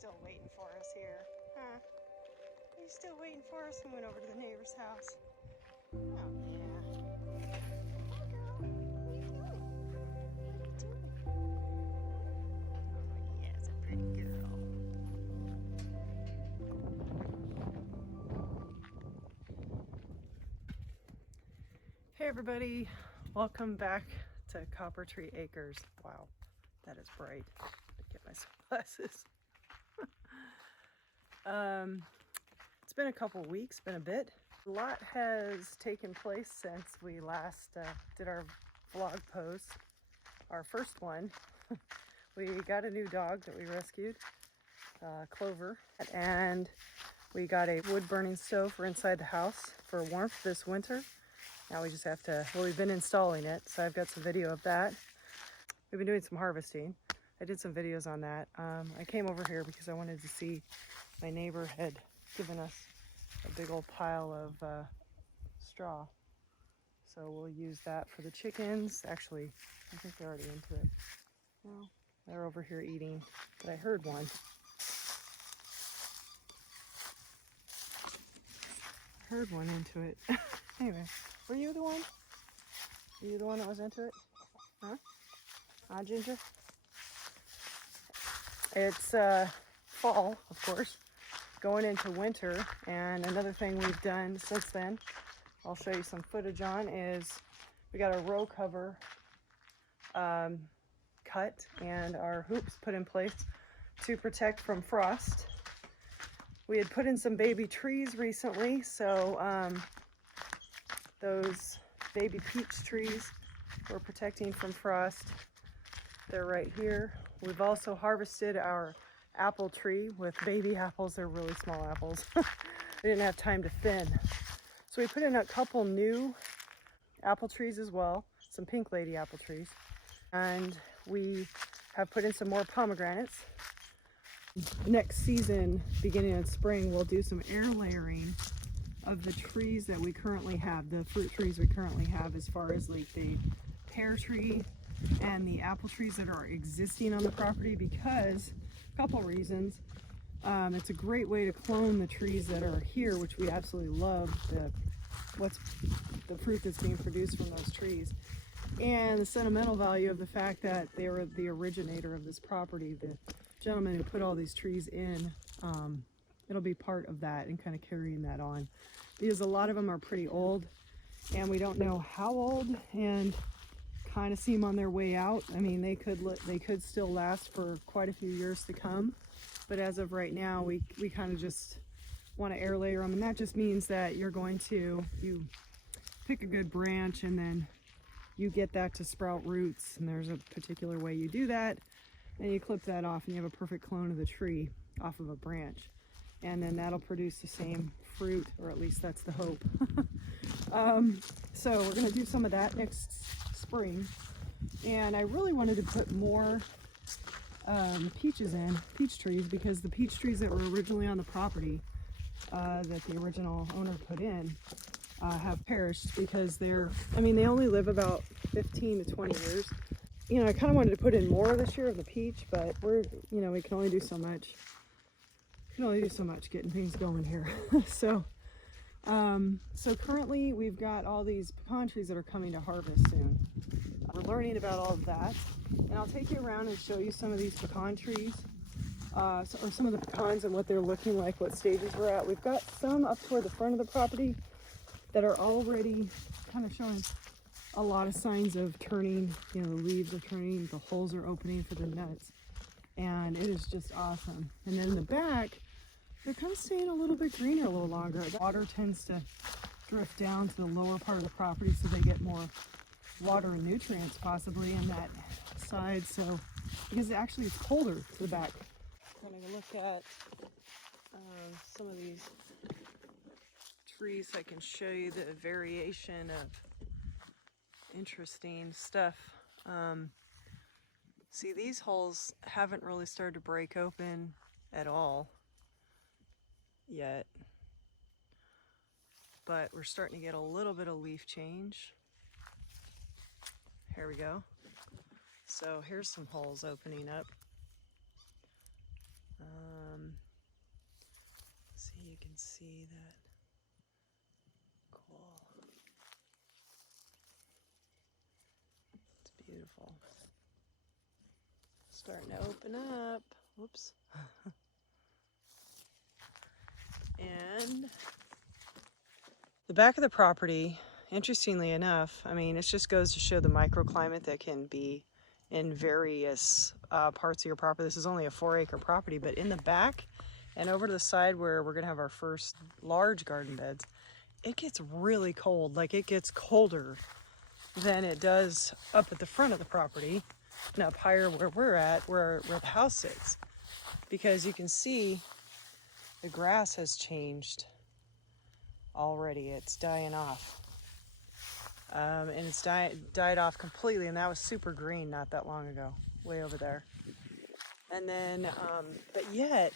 still waiting for us here? Huh? Are you still waiting for us? We went over to the neighbor's house. Oh, yeah. Hey, girl. What are you doing? What are you doing? Oh, yeah, it's a pretty girl. Hey, everybody. Welcome back to Coppertree Acres. Wow, that is bright. Get my sunglasses. It's been a couple weeks, been a bit. A lot has taken place since we last did our vlog post, our first one. We got a new dog that we rescued, Clover, and we got a wood burning stove for inside the house for warmth this winter. Now we just have to, well, we've been installing it, so I've got some video of that. We've been doing some harvesting. I did some videos on that. I came over here because I wanted to see, my neighbor had given us a big old pile of straw. So we'll use that for the chickens. Actually, I think they're already into it. No, they're over here eating, but I heard one. I heard one into it. Anyway, were you the one? Were you the one that was into it? Huh? Ginger? It's fall, of course, going into winter, and another thing we've done since then, I'll show you some footage on, is we got our row cover cut and our hoops put in place to protect from frost. We had put in some baby trees recently, so those baby peach trees we're protecting from frost. They're right here. We've also harvested our apple tree with baby apples. They're really small apples. We didn't have time to thin. So we put in a couple new apple trees as well, some pink lady apple trees. And we have put in some more pomegranates. Next season, beginning in spring, we'll do some air layering of the trees that we currently have, the fruit trees we currently have, as far as like the pear tree and the apple trees that are existing on the property, because a couple reasons. It's a great way to clone the trees that are here, which we absolutely love, the fruit that's being produced from those trees, and the sentimental value of the fact that they were the originator of this property, the gentleman who put all these trees in. It'll be part of that and kind of carrying that on, because a lot of them are pretty old and we don't know how old, and kind of seem on their way out. I mean, they could still last for quite a few years to come, but as of right now, we kind of just want to air layer them, and that just means that you pick a good branch and then you get that to sprout roots, and there's a particular way you do that, and you clip that off and you have a perfect clone of the tree off of a branch, and then that'll produce the same fruit, or at least that's the hope. So we're going to do some of that next spring, and I really wanted to put more peach trees, because the peach trees that were originally on the property that the original owner put in have perished, because they only live about 15 to 20 years. You know, I kind of wanted to put in more this year of the peach, but we can only do so much. Getting things going here. So currently we've got all these pecan trees that are coming to harvest soon. We're learning about all of that, and I'll take you around and show you some of these pecan trees, or some of the pecans and what they're looking like, what stages we're at. We've got some up toward the front of the property that are already kind of showing a lot of signs of turning. You know, the leaves are turning, the holes are opening for the nuts, and it is just awesome. And then in the back, they're kind of staying a little bit greener a little longer. The water tends to drift down to the lower part of the property, so they get more water and nutrients possibly in that side. So, because actually it's colder to the back. I'm going to look at some of these trees so I can show you the variation of interesting stuff. See, these holes haven't really started to break open at all yet, but we're starting to get a little bit of leaf change. Here we go. So here's some holes opening up. See, you can see that. Cool. It's beautiful. Starting to open up. Whoops. And the back of the property, interestingly enough, I mean, it just goes to show the microclimate that can be in various parts of your property. This is only a 4-acre property, but in the back and over to the side where we're gonna have our first large garden beds, it gets really cold. Like, it gets colder than it does up at the front of the property and up higher where we're at, where the house sits. Because you can see the grass has changed already. It's dying off. And it's died off completely, and that was super green not that long ago, way over there. And then, but yet,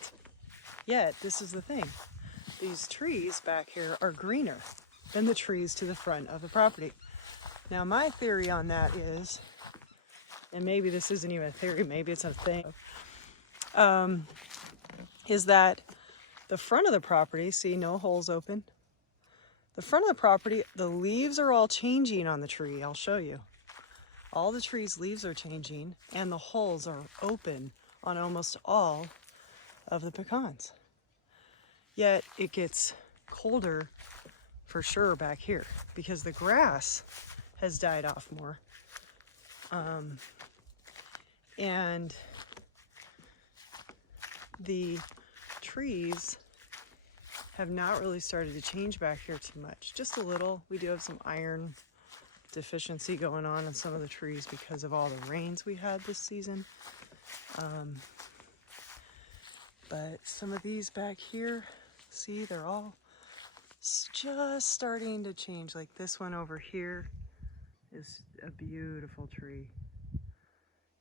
this is the thing. These trees back here are greener than the trees to the front of the property. Now, my theory on that is, and maybe this isn't even a theory, maybe it's a thing, is that the front of the property, see, no holes open. The front of the property, the leaves are all changing on the tree. I'll show you. All the trees' leaves are changing, and the holes are open on almost all of the pecans. Yet it gets colder for sure back here because the grass has died off more. And the trees have not really started to change back here too much. Just a little. We do have some iron deficiency going on in some of the trees because of all the rains we had this season. But some of these back here, see, they're all just starting to change. Like this one over here is a beautiful tree.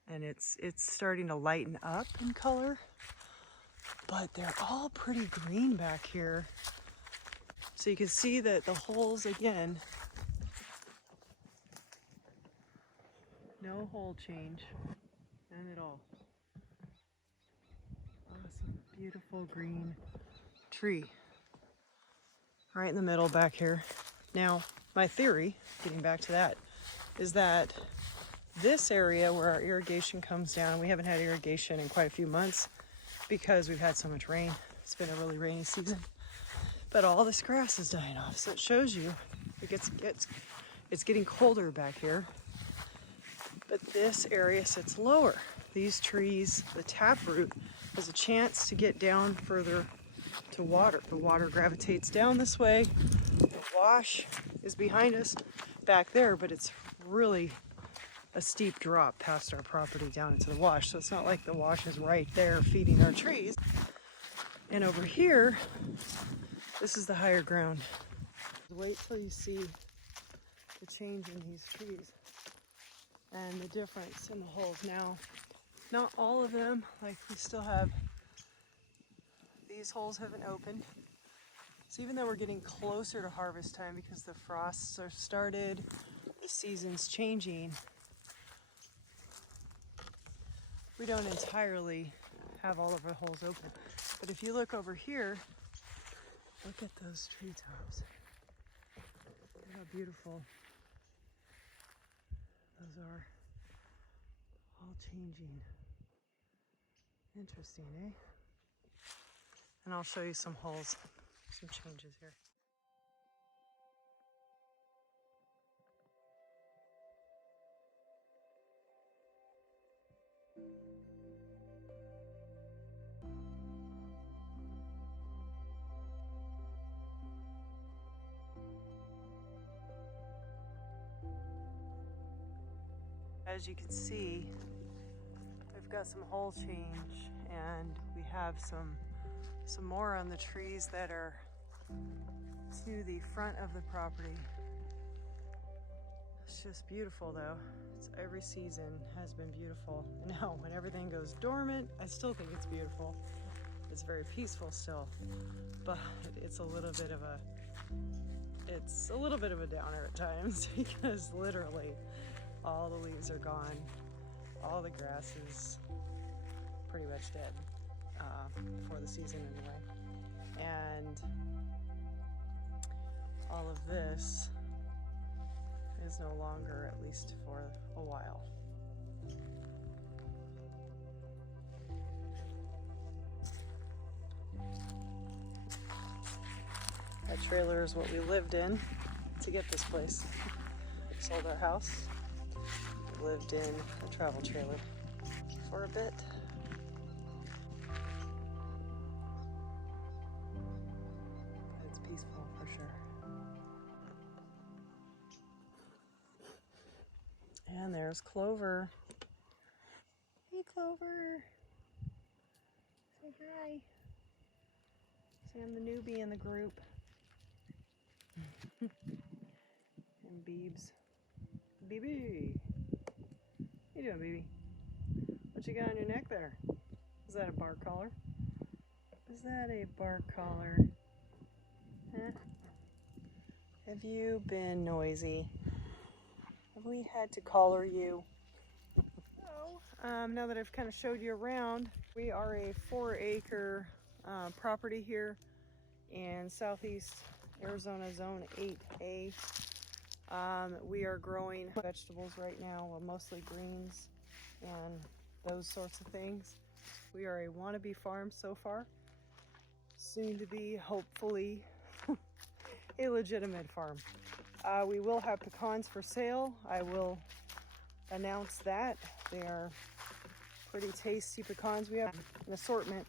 And it's starting to lighten up in color. But they're all pretty green back here. So you can see that the holes, again, no hole change, none at all. Awesome, beautiful green tree. Right in the middle back here. Now, my theory, getting back to that, is that this area where our irrigation comes down, we haven't had irrigation in quite a few months, because we've had so much rain. It's been a really rainy season. But all this grass is dying off. So it shows you it's getting colder back here. But this area sits lower. These trees, the taproot, has a chance to get down further to water. The water gravitates down this way. The wash is behind us back there, but it's really a steep drop past our property down into the wash. So it's not like the wash is right there feeding our trees. And over here, this is the higher ground. Wait till you see the change in these trees and the difference in the holes. Now, not all of them, like we still have, these holes haven't opened. So even though we're getting closer to harvest time because the frosts are started, the season's changing, we don't entirely have all of our holes open. But if you look over here, look at those treetops. Look how beautiful those are. All changing. Interesting, eh? And I'll show you some holes, some changes here. As you can see, we've got some hole change, and we have some more on the trees that are to the front of the property. It's just beautiful though. Every season has been beautiful. Now, when everything goes dormant, I still think it's beautiful. It's very peaceful still, but it's a little bit of a downer at times because literally all the leaves are gone. All the grass is pretty much dead. for the season anyway. And all of this is no longer, at least for a while. That trailer is what we lived in to get this place. We sold our house. We lived in a travel trailer for a bit. It's peaceful for sure. And there's Clover. Hey, Clover. Say hi. See, I'm the newbie in the group. And Beebs. BB. How you doing, BB? What you got on your neck there? Is that a bark collar? Is that a bark collar? Huh? Have you been noisy? Have we had to collar you? So, now that I've kind of showed you around, we are a 4-acre property here in southeast Arizona Zone 8A. We are growing vegetables right now, well, mostly greens and those sorts of things. We are a wannabe farm so far, soon to be hopefully a legitimate farm. We will have pecans for sale. I will announce that. They are pretty tasty pecans. We have an assortment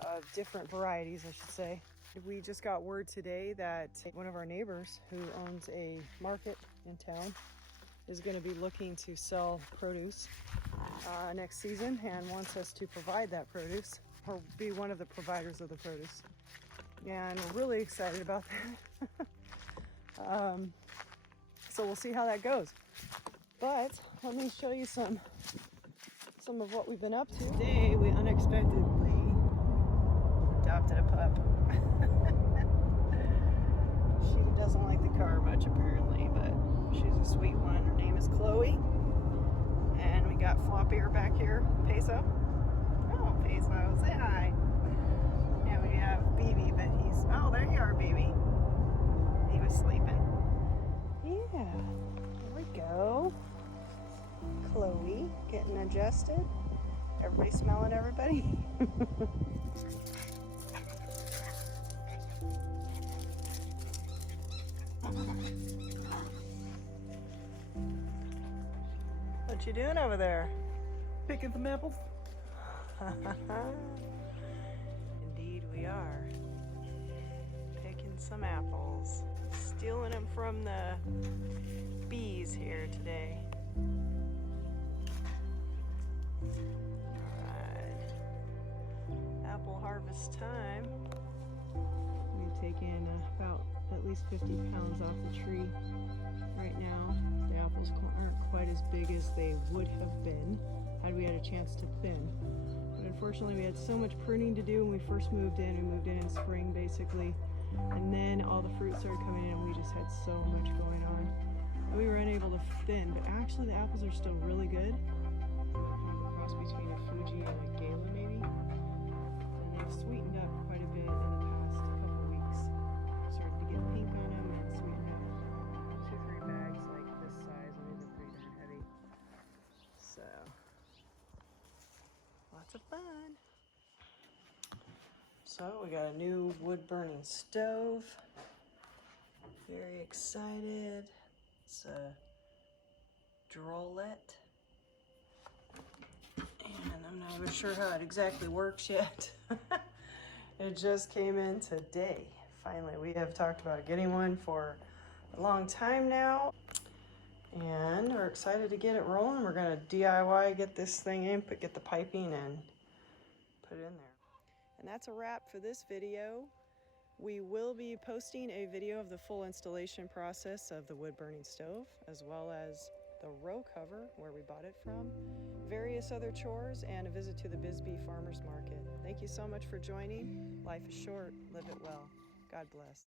of different varieties, I should say. We just got word today that one of our neighbors who owns a market in town is going to be looking to sell produce next season and wants us to provide that produce, or be one of the providers of the produce. And we're really excited about that. So we'll see how that goes. But let me show you some of what we've been up to. Today we unexpectedly adopted a pup. She doesn't like the car much apparently, but she's a sweet one. Her name is Chloe. And we got Floppier back here, Peso. Oh, Peso, say hi. And we have BB, but he's, oh, there you are, baby. He was sleeping. Yeah, there we go. Chloe getting adjusted. Everybody smelling everybody? What you doing over there? Picking some apples. Indeed we are. Picking some apples. Stealing them from the bees here today. Alright. Apple harvest time. We've taken about at least 50 pounds off the tree right now. The apples aren't quite as big as they would have been had we had a chance to thin. But unfortunately we had so much pruning to do when we first moved in. We moved in spring basically. And then all the fruit started coming in and we just had so much going on. And we were unable to thin, but actually the apples are still really good. Kind of a cross between a Fuji and a Gala maybe. And they've sweetened up quite a bit in the past couple weeks. Started to get pink on them and sweetened up. 2-3 bags like this size, and these are pretty darn heavy. So, lots of fun. So we got a new wood burning stove. Very excited. It's a Drolet. And I'm not even sure how it exactly works yet. It just came in today. Finally, we have talked about getting one for a long time now. And we're excited to get it rolling. We're gonna DIY, get this thing in, get the piping and put it in there. And that's a wrap for this video. We will be posting a video of the full installation process of the wood burning stove, as well as the row cover where we bought it from, various other chores, and a visit to the Bisbee Farmers Market. Thank you so much for joining. Life is short, live it well. God bless.